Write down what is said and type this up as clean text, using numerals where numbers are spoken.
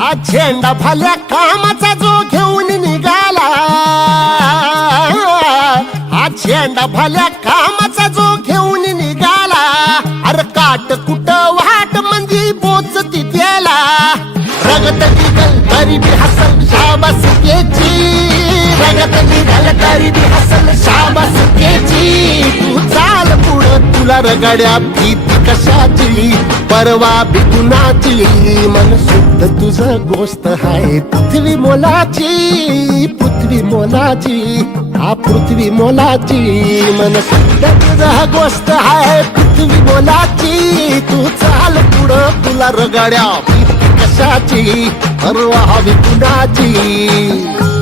हा झेंडा भल्या कामाचा जो घेऊन निघाला, हा झेंडा भल्या कामाचा जो घेऊन निघाला, अरे काट कुट वाट मंदी पोचती त्याला, रगत निघल तरी बी हसल शाबासकीची, रगत निघल तरी बी हसल शाबासकीची, तू चाल पुढं तुला रगड्या भीती कशाची, परवा बी कुणाची, मन शुद्ध तुझं गोष्ट हाय पृथ्वी मोलाची, पृथ्वी मोलाची, हा पृथ्वी मोलाची, मन शुद्ध तुझं गोष्ट हाय पृथ्वी मोलाची, तू चाल पुढं तुला रगड्या भीती कशाची, परवा बी कुणाची.